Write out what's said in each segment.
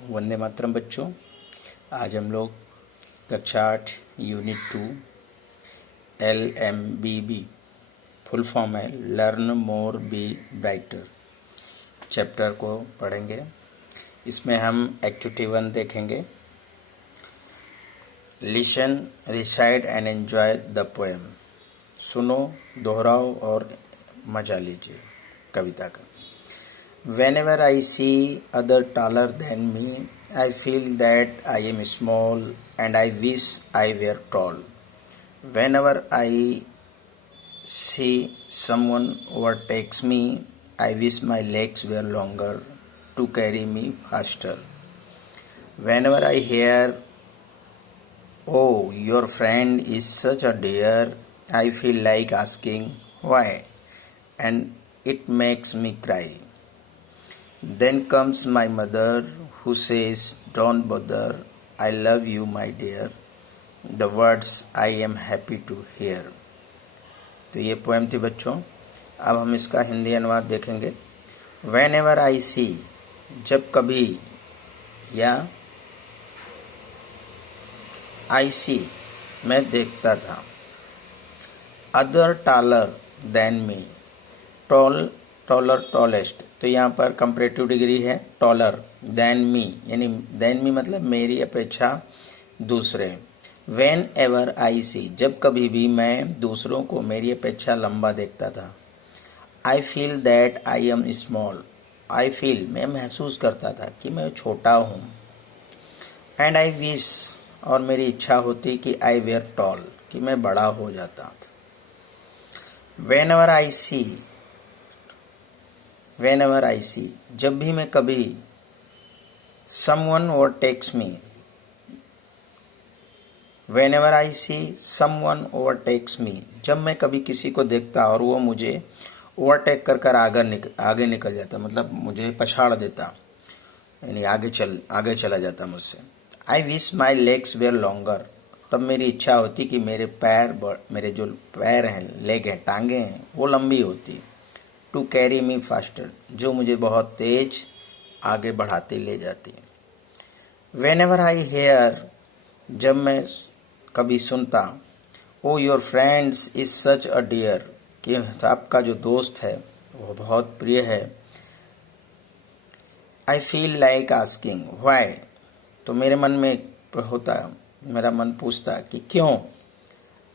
वंदे मातरम बच्चों। आज हम लोग कक्षा 8 यूनिट 2 LMBB फुल फॉर्म है learn more be brighter chapter को पढ़ेंगे। इसमें हम एक्टिविटी 1 देखेंगे। Listen, recite and enjoy the poem. सुनो, दोहराओ और मजा लीजिए कविता का। Whenever I see other taller than me, I feel that I am small and I wish I were tall. Whenever I see someone overtakes me, I wish my legs were longer to carry me faster. Whenever I hear, "Oh, your friend is such a dear," I feel like asking why, and it makes me cry. Then comes my mother who says, "Don't bother, I love you my dear," the words I am happy to hear. तो ये poem थी बच्चों। अब हम इसका हिंदी अनुवाद देखेंगे। Whenever I see, जब कभी, या I see, मैं देखता था। Other taller than me, tall, taller, tallest, तो यहाँ पर कंपैरेटिव डिग्री है टॉलर देन मी, यानी देन मी मतलब मेरी अपेक्षा दूसरे। वेन एवर आई सी, जब कभी भी मैं दूसरों को मेरी अपेक्षा लंबा देखता था। I feel that I am small, I feel मैं महसूस करता था कि मैं छोटा हूँ। एंड आई विश, और मेरी इच्छा होती कि आई वेयर टॉल, कि मैं बड़ा हो जाता था। Whenever I see, Whenever I see, जब भी मैं कभी, someone overtakes me, whenever I see someone overtakes me, जब मैं कभी किसी को देखता और वो मुझे ओवरटेक कर आगे निकल जाता, मतलब मुझे पछाड़ देता, यानी आगे चला जाता मुझसे। I wish my legs were longer, तब मेरी इच्छा होती कि मेरे जो पैर हैं, लेग हैं, टांगे हैं, वो लंबी होती। टू कैरी मी फास्टर, जो मुझे बहुत तेज आगे बढ़ाती ले जाती। वेन एवर आई हेयर, जब मैं कभी सुनता, oh your friends is such a dear, कि आपका जो दोस्त है वो बहुत प्रिय है। I feel like asking why, तो मेरे मन में होता, मेरा मन पूछता कि क्यों।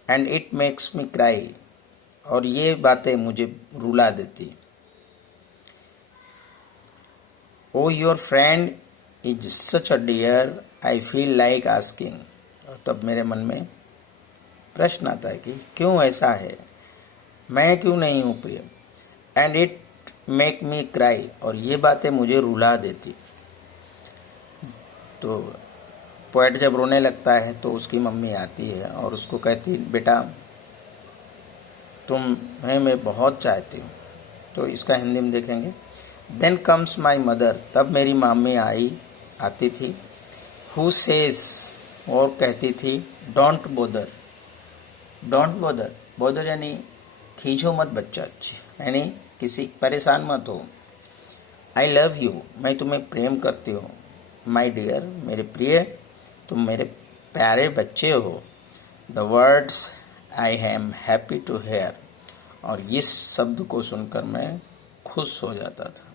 And it makes me cry, और ये बातें मुझे रुला देती। Oh your friend is such a dear, I feel like asking, और तब मेरे मन में प्रश्न आता है कि क्यों ऐसा है, मैं क्यों नहीं हूँ प्रिय। And it make me cry, और ये बातें मुझे रुला देती। तो पोएट जब रोने लगता है तो उसकी मम्मी आती है और उसको कहती, बेटा तुम्हें मैं बहुत चाहती हूँ। तो इसका हिंदी में देखेंगे। देन कम्स माई मदर, तब मेरी मम्मी आती थी। हु सेज, और कहती थी, don't bother, don't bother, bother यानी खींचो मत बच्चा, यानी किसी परेशान मत हो। आई लव यू, मैं तुम्हें प्रेम करती हूँ। माई डियर, मेरे प्रिय, तुम मेरे प्यारे बच्चे हो। The words I am happy to hear, और इस शब्द को सुनकर मैं खुश हो जाता था।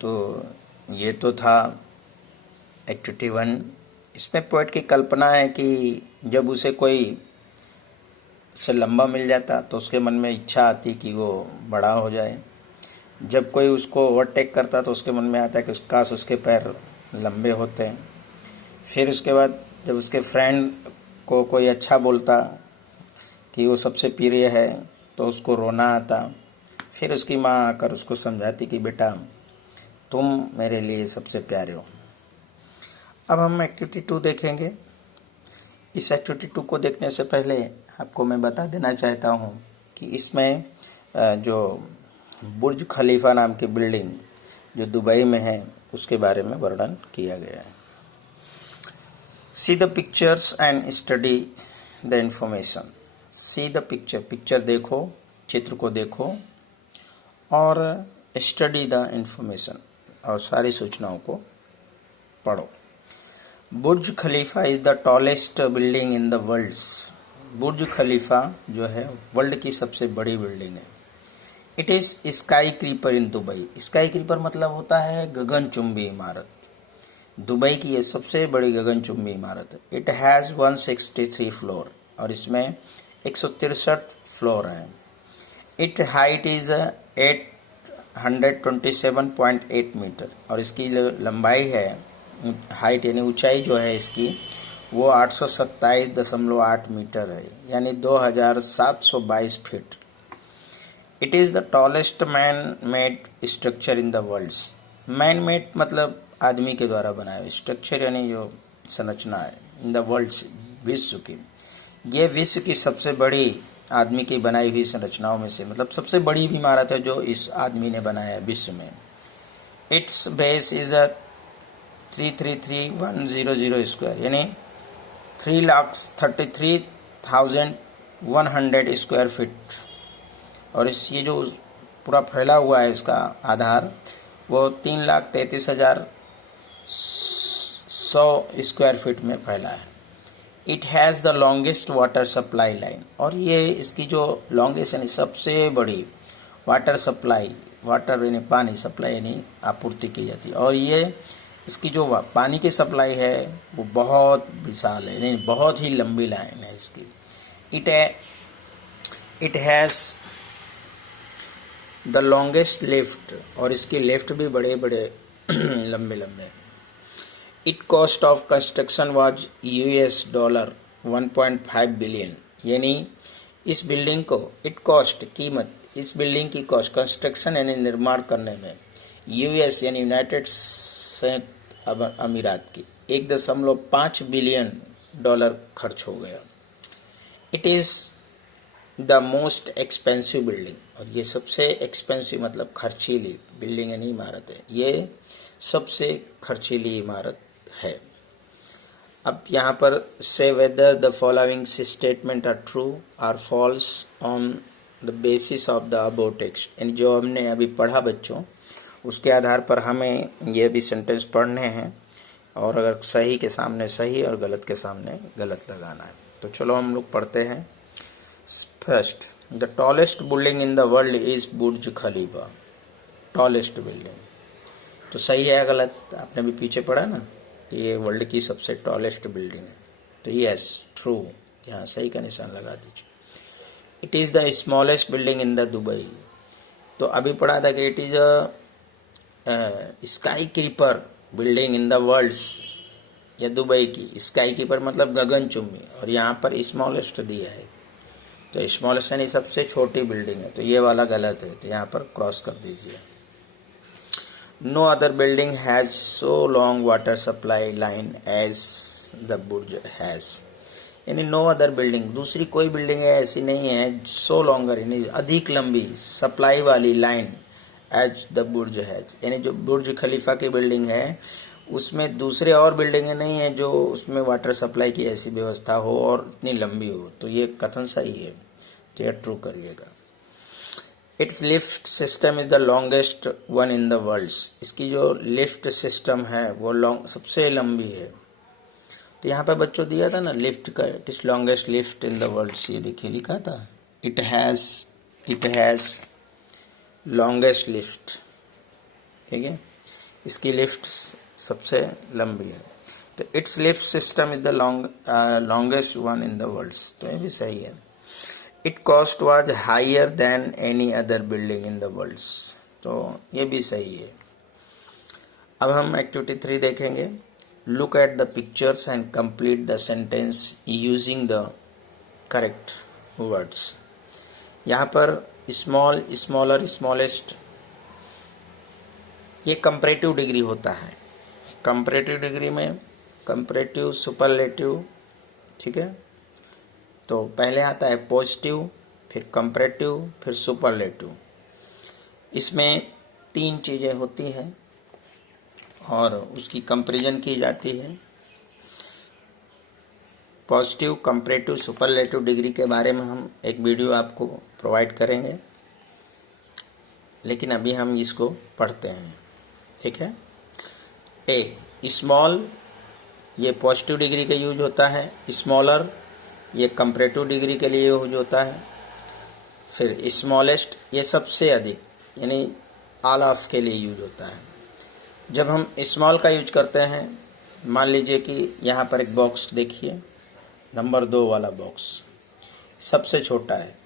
तो ये तो था एक्टिविटी 1। इसमें पोएट की कल्पना है कि जब उसे कोई से लंबा मिल जाता तो उसके मन में इच्छा आती कि वो बड़ा हो जाए। जब कोई उसको ओवरटेक करता तो उसके मन में आता है कि काश उसके पैर लंबे होते हैं। फिर उसके बाद जब उसके फ्रेंड को कोई अच्छा बोलता कि वो सबसे प्रिय है तो उसको रोना आता। फिर उसकी माँ आकर उसको समझाती कि बेटा तुम मेरे लिए सबसे प्यारे हो। अब हम एक्टिविटी 2 देखेंगे। इस एक्टिविटी 2 को देखने से पहले आपको मैं बता देना चाहता हूँ कि इसमें जो बुर्ज खलीफा नाम की बिल्डिंग जो दुबई में है उसके बारे में वर्णन किया गया है। See the pictures and study the information. See the picture, picture देखो, चित्र को देखो, और स्टडी द इंफॉर्मेशन, और सारी सूचनाओं को पढ़ो। Burj Khalifa is the tallest building in the worlds. Burj Khalifa जो है वर्ल्ड की सबसे बड़ी बिल्डिंग है। It is skyscraper in Dubai. Sky creeper मतलब होता है गगनचुंबी इमारत। दुबई की ये सबसे बड़ी गगनचुंबी इमारत है। इट हैज़ 163 फ्लोर और इसमें 163 फ्लोर हैं। इट हाइट इज़ 827.8 मीटर और इसकी लंबाई है, हाइट यानी ऊंचाई जो है इसकी वो 827.8 मीटर है, यानी 2722 feet. It is the tallest man made structure in the worlds. Man made मतलब आदमी के द्वारा बनाया हुआ, स्ट्रक्चर यानी जो संरचना है, इन द वर्ल्ड्स विश्व की। ये विश्व की सबसे बड़ी आदमी की बनाई हुई संरचनाओं में से, मतलब सबसे बड़ी इमारत है जो इस आदमी ने बनाया है विश्व में। It's base is a 333,100 square, यानी 3,33,100 स्क्वायर फीट। और इस ये जो पूरा फैला हुआ है इसका आधार वो 3,33,100 स्क्वायर फीट में फैला है। It has the longest water supply line और ये इसकी जो लॉन्गेस्ट यानी सबसे बड़ी वाटर सप्लाई, वाटर यानी पानी सप्लाई यानी आपूर्ति की जाती है, और ये इसकी जो पानी की सप्लाई है वो बहुत विशाल है, यानी बहुत ही लंबी लाइन है इसकी। It has the longest lift और इसके लिफ्ट भी बड़े बड़े लंबे लंबे। It cost of construction was $1.5 billion, यानी इस बिल्डिंग को इट कॉस्ट कीमत, इस बिल्डिंग की कॉस्ट कंस्ट्रक्शन यानी निर्माण करने में यूएस यानी यूनाइटेड अमीरात की $1.5 बिलियन खर्च हो गया। It is the most expensive building और ये सबसे एक्सपेंसिव मतलब खर्चीली बिल्डिंग यानी इमारत है, ये सबसे खर्चीली इमारत है। अब यहाँ पर से whether the following statement are true or false on the basis of the above text, यानी जो हमने अभी पढ़ा बच्चों उसके आधार पर हमें ये भी सेंटेंस पढ़ने हैं और अगर सही के सामने सही और गलत के सामने गलत लगाना है। तो चलो हम लोग पढ़ते हैं। First, the tallest building in the world is Burj Khalifa. Tallest building तो सही है या गलत? आपने भी पीछे पढ़ा ना कि ये वर्ल्ड की सबसे टॉलेस्ट बिल्डिंग है, तो यस ट्रू, यहाँ सही का निशान लगा दीजिए। It is the smallest building in the Dubai, तो अभी पढ़ा था कि it is a sky creeper building in the worlds, या दुबई की स्काई क्रीपर मतलब गगनचुंबी, और यहाँ पर स्मॉलेस्ट दिया है, तो स्मॉलेस्ट यानी सबसे छोटी बिल्डिंग है, तो ये वाला गलत है, तो यहाँ पर क्रॉस कर दीजिए। No other building has so long water supply line as the Burj has, यानी नो अदर बिल्डिंग, दूसरी कोई बिल्डिंग है ऐसी नहीं है सो लॉन्गर यानी अधिक लंबी सप्लाई वाली line as the Burj has, यानी जो बुर्ज खलीफा की बिल्डिंग है उसमें दूसरे और बिल्डिंगें नहीं है जो उसमें वाटर सप्लाई की ऐसी व्यवस्था हो और इतनी लंबी हो, तो ये कथन सही है, तो यह ट्रू करिएगा। It's lift system is the longest one in the world, इसकी जो लिफ्ट सिस्टम है वो सबसे लंबी है। तो यहाँ पे बच्चों दिया था ना लिफ्ट का, it is longest lift in the world, ये देखिए लिखा था इट हैज़ लॉन्गेस्ट लिफ्ट, ठीक है, इसकी लिफ्ट सबसे लंबी है, तो it's lift system is the longest one in the world, तो ये भी सही है। It cost was higher than any other building in the world, तो ये भी सही है। अब हम एक्टिविटी 3 देखेंगे। Look at the pictures and complete the sentence using the correct words. यहाँ पर स्मॉल, स्मॉलर, स्मॉलेस्ट ये कंपैरेटिव डिग्री होता है। कंपैरेटिव डिग्री में कंपैरेटिव, सुपरलेटिव, ठीक है, तो पहले आता है पॉजिटिव, फिर कंपैरेटिव, फिर सुपरलेटिव। इसमें 3 चीज़ें होती हैं और उसकी कंपैरिजन की जाती है। पॉजिटिव, कंपैरेटिव, सुपरलेटिव डिग्री के बारे में हम एक वीडियो आपको प्रोवाइड करेंगे, लेकिन अभी हम इसको पढ़ते हैं, ठीक है। ए, स्मॉल ये पॉजिटिव डिग्री का यूज होता है, स्मॉलर ये कंपैरेटिव डिग्री के लिए यूज होता है, फिर स्मॉलेस्ट ये सबसे अधिक यानी ऑल ऑफ के लिए यूज होता है। जब हम स्मॉल का यूज करते हैं, मान लीजिए कि यहाँ पर एक बॉक्स देखिए, नंबर 2 वाला बॉक्स सबसे छोटा है,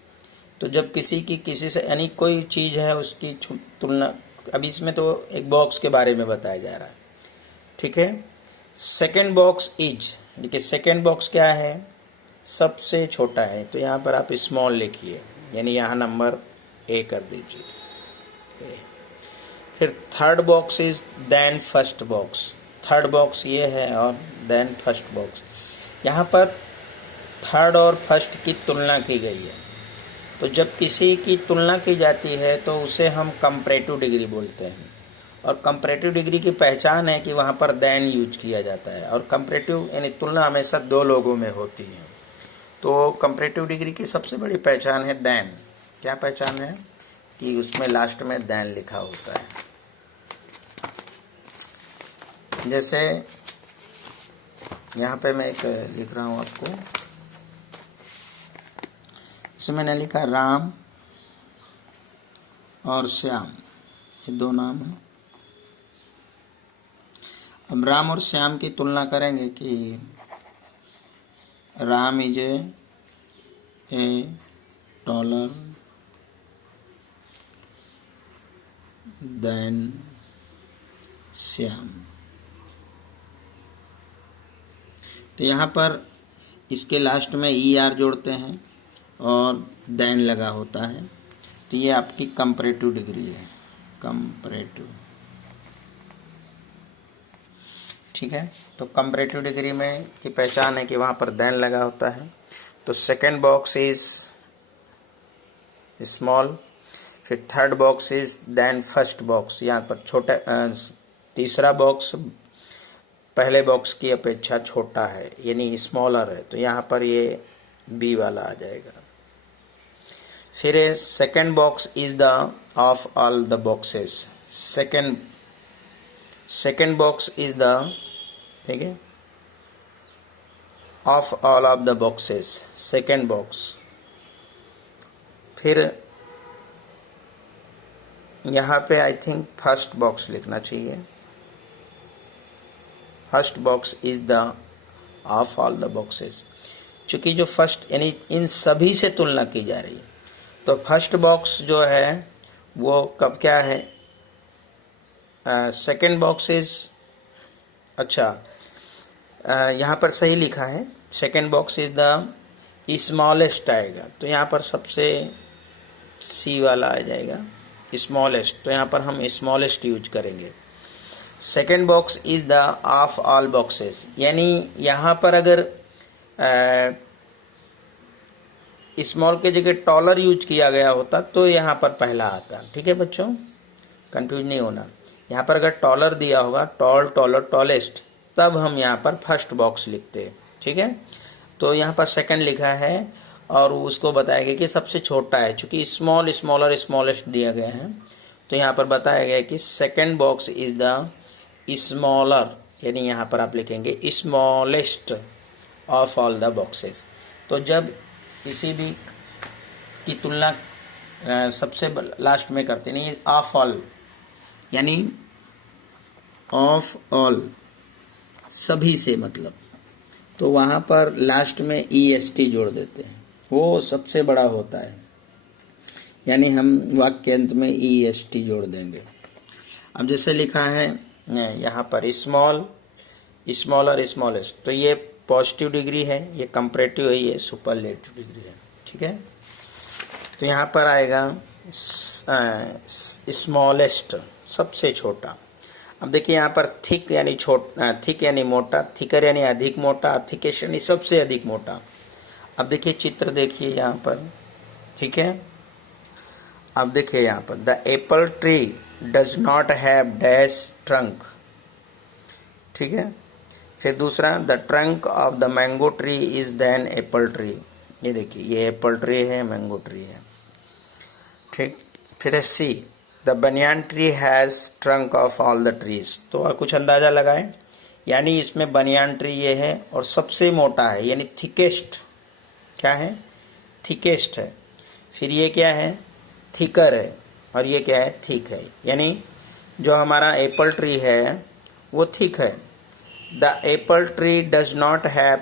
तो जब किसी से यानी कोई चीज़ है उसकी तुलना, अभी इसमें तो एक बॉक्स के बारे में बताया जा रहा है, ठीक है। सेकेंड बॉक्स इज, देखिए सेकेंड बॉक्स क्या है, सबसे छोटा है, तो यहाँ पर आप स्मॉल लिखिए, यानी यहाँ नंबर ए कर दीजिए। फिर third box is than first box, third box ये है और देन फर्स्ट बॉक्स, यहाँ पर थर्ड और फर्स्ट की तुलना की गई है। तो जब किसी की तुलना की जाती है तो उसे हम कंपैरेटिव डिग्री बोलते हैं, और कंपैरेटिव डिग्री की पहचान है कि वहाँ पर देन यूज किया जाता है, और कंपैरेटिव यानी तुलना हमेशा 2 लोगों में होती है। तो कंपैरेटिव डिग्री की सबसे बड़ी पहचान है देन। क्या पहचान है कि उसमें लास्ट में देन लिखा होता है। जैसे यहाँ पे मैं एक लिख रहा हूँ आपको, इसमें मैंने लिखा राम और श्याम, ये 2 नाम हैं। अब राम और श्याम की तुलना करेंगे कि Ram is a taller than Shyam, तो यहाँ पर इसके लास्ट में ER जोड़ते हैं और देन लगा होता है, तो ये आपकी कंपैरेटिव डिग्री है, कंपैरेटिव, ठीक है। तो कंपैरेटिव डिग्री में की पहचान है कि वहाँ पर देन लगा होता है। तो सेकंड बॉक्स इज स्मॉल, फिर third box is than first box, यहाँ पर छोटा, तीसरा बॉक्स पहले बॉक्स की अपेक्षा छोटा है यानी स्मॉलर है, तो यहाँ पर ये बी वाला आ जाएगा। फिर second box is the of all the boxes, second box is the, ठीक है, of all of the boxes, second box. फिर यहाँ पे आई थिंक फर्स्ट बॉक्स लिखना चाहिए, first box is the of all the boxes, चूँकि जो first यानी इन सभी से तुलना की जा रही है, तो फर्स्ट बॉक्स जो है वो कब क्या है, सेकेंड बॉक्स इज, अच्छा यहाँ पर सही लिखा है, second box is the smallest आएगा, तो यहाँ पर सबसे सी वाला आ जाएगा स्मॉलेस्ट, तो यहाँ पर हम स्मॉलेस्ट यूज करेंगे। Second box is the of all boxes, यानी यहाँ पर अगर स्मॉल के जगह टॉलर यूज किया गया होता तो यहाँ पर पहला आता, ठीक है बच्चों, कंफ्यूज नहीं होना। यहाँ पर अगर टॉलर दिया होगा, टॉल, टॉलर, टॉलेस्ट, तब हम यहाँ पर फर्स्ट बॉक्स लिखते हैं, ठीक है। तो यहाँ पर सेकंड लिखा है और उसको बताया गया कि सबसे छोटा है, चूँकि स्मॉल, स्मॉलर, स्मॉलेस्ट दिया गया है, तो यहाँ पर बताया गया कि second box is the smaller, यानी यहाँ पर आप लिखेंगे smallest of all the boxes. तो जब किसी भी की तुलना सबसे लास्ट में करते नहीं, ऑफ ऑल यानी ऑफ ऑल सभी से मतलब, तो वहाँ पर लास्ट में EST जोड़ देते हैं, वो सबसे बड़ा होता है, यानी हम वाक्य अंत में EST जोड़ देंगे। अब जैसे लिखा है यहाँ पर स्मॉल, स्मॉलर, स्मॉलेस्ट, तो ये पॉजिटिव डिग्री है, ये कंपैरेटिव है, ये सुपरलेटिव डिग्री है, ठीक है। तो यहाँ पर आएगा स्मॉलेस्ट, सबसे छोटा। अब देखिए यहाँ पर थिक यानी थिक यानी मोटा, थिकर यानी अधिक मोटा, थिकेस्ट यानी सबसे अधिक मोटा। अब देखिए चित्र देखिए यहाँ पर, ठीक है। अब देखिए यहाँ पर the apple tree does not have dash trunk, ठीक है। फिर दूसरा the trunk of the mango tree is than apple tree, ये देखिए ये एप्पल ट्री है, मैंगो ट्री है, ठीक। फिर see the banyan tree has trunk of all the trees, तो और कुछ अंदाज़ा लगाएं यानी इसमें बनियान ट्री ये है और सबसे मोटा है, यानी थिकेस्ट। क्या है? थिकेस्ट है। फिर ये क्या है? थिकर है। और ये क्या है? थिक है। यानी जो हमारा एप्पल ट्री है वो थिक है। The apple tree does not have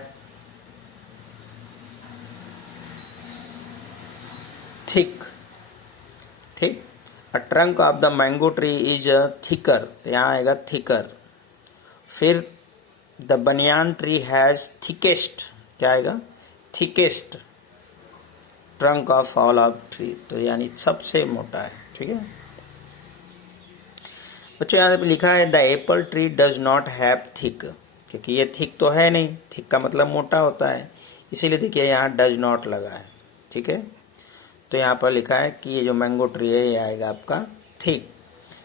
thick. ठीक। A trunk of the mango tree is thicker, तो यहाँ आएगा थिकर। फिर the banyan tree has thickest, क्या आएगा? Thickest trunk of all of tree, तो यानी सबसे मोटा है। ठीक है बच्चों, यहाँ पे लिखा है the apple tree does not have thick, क्योंकि ये थिक तो है नहीं, थिक का मतलब मोटा होता है, इसीलिए देखिए यहाँ डज नॉट लगा है। ठीक है, तो यहाँ पर लिखा है कि ये जो मैंगो ट्री है ये आएगा आपका थिक।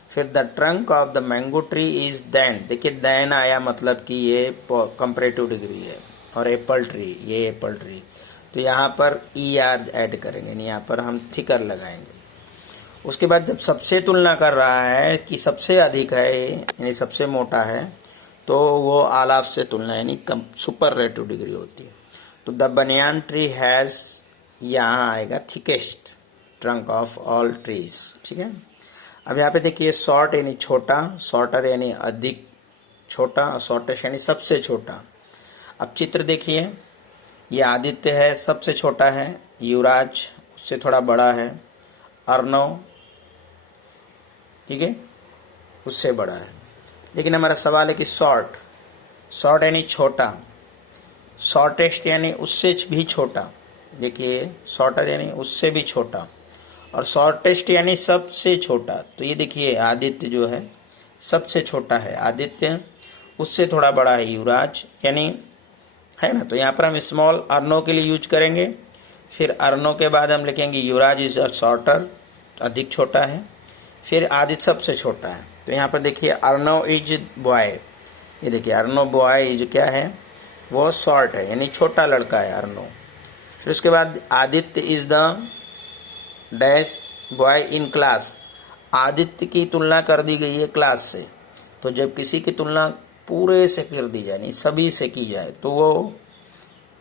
फिर the trunk of the mango tree is than, देखिए दैन आया मतलब कि ये कंपैरेटिव डिग्री है, और एप्पल ट्री, ये एप्पल ट्री, तो यहाँ पर ई आर ऐड करेंगे, नहीं यहाँ पर हम थिकर लगाएंगे। उसके बाद जब सबसे तुलना कर रहा है कि सबसे अधिक है यानी सबसे मोटा है, तो वो आलाफ से तुलना यानी कम सुपरलेटिव डिग्री होती है। तो द बनियान ट्री हैज़, यहाँ आएगा thickest trunk of all trees. ठीक है, अब यहाँ पे देखिए शॉर्ट यानी छोटा, शॉर्टर यानी अधिक छोटा, शॉर्टेस्ट यानी सबसे छोटा। अब चित्र देखिए, ये आदित्य है, सबसे छोटा है, युवराज उससे थोड़ा बड़ा है, अर्णव, ठीक है, उससे बड़ा है। लेकिन हमारा सवाल है कि शॉर्ट, शॉर्ट यानी छोटा, शॉर्टेस्ट यानी उससे भी छोटा, देखिए शॉर्टर यानी उससे भी छोटा, और शॉर्टेस्ट यानी सबसे छोटा। तो ये देखिए आदित्य जो है सबसे छोटा है आदित्य, उससे थोड़ा बड़ा है युवराज, यानी है ना। तो यहाँ पर हम स्मॉल अर्नो के लिए यूज करेंगे। फिर अर्नो के बाद हम लिखेंगे युवराज इज अ शॉर्टर, अधिक छोटा है। फिर आदित्य सबसे छोटा है। तो यहाँ पर देखिए अर्नो इज बॉय, ये देखिए अर्नो बॉय इज क्या है, वो शॉर्ट है यानी छोटा लड़का है अर्नो। फिर उसके बाद Aditya is the dash boy in class, Aditya की तुलना कर दी गई है क्लास से। तो जब किसी की तुलना पूरे से कर दी जाए, यानी सभी से की जाए, तो वो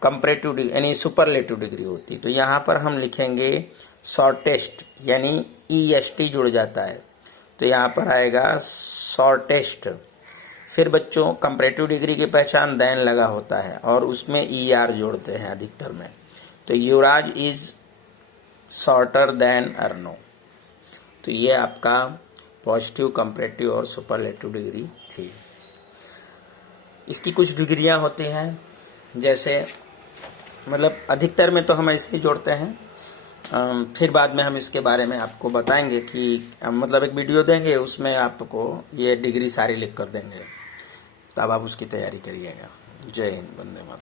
कंपैरेटिव यानी सुपरलेटिव डिग्री होती है। तो यहाँ पर हम लिखेंगे शॉर्टेस्ट, यानी ई एस टी जुड़ जाता है, तो यहाँ पर आएगा शॉर्टेस्ट। फिर बच्चों कंपैरेटिव डिग्री की पहचान दैन लगा होता है और उसमें ई आर जोड़ते हैं अधिकतर में। तो युवराज इज शॉर्टर दैन अर्नो। तो ये आपका पॉजिटिव, कंपैरेटिव और सुपरलेटिव डिग्री थी। इसकी कुछ डिग्रियां होती हैं, जैसे मतलब अधिकतर में तो हम ऐसे ही जोड़ते हैं, फिर बाद में हम इसके बारे में आपको बताएंगे कि मतलब एक वीडियो देंगे, उसमें आपको ये डिग्री सारी लिख कर देंगे, तब आप उसकी तैयारी करिएगा। जय हिंद, वंदे मातरम।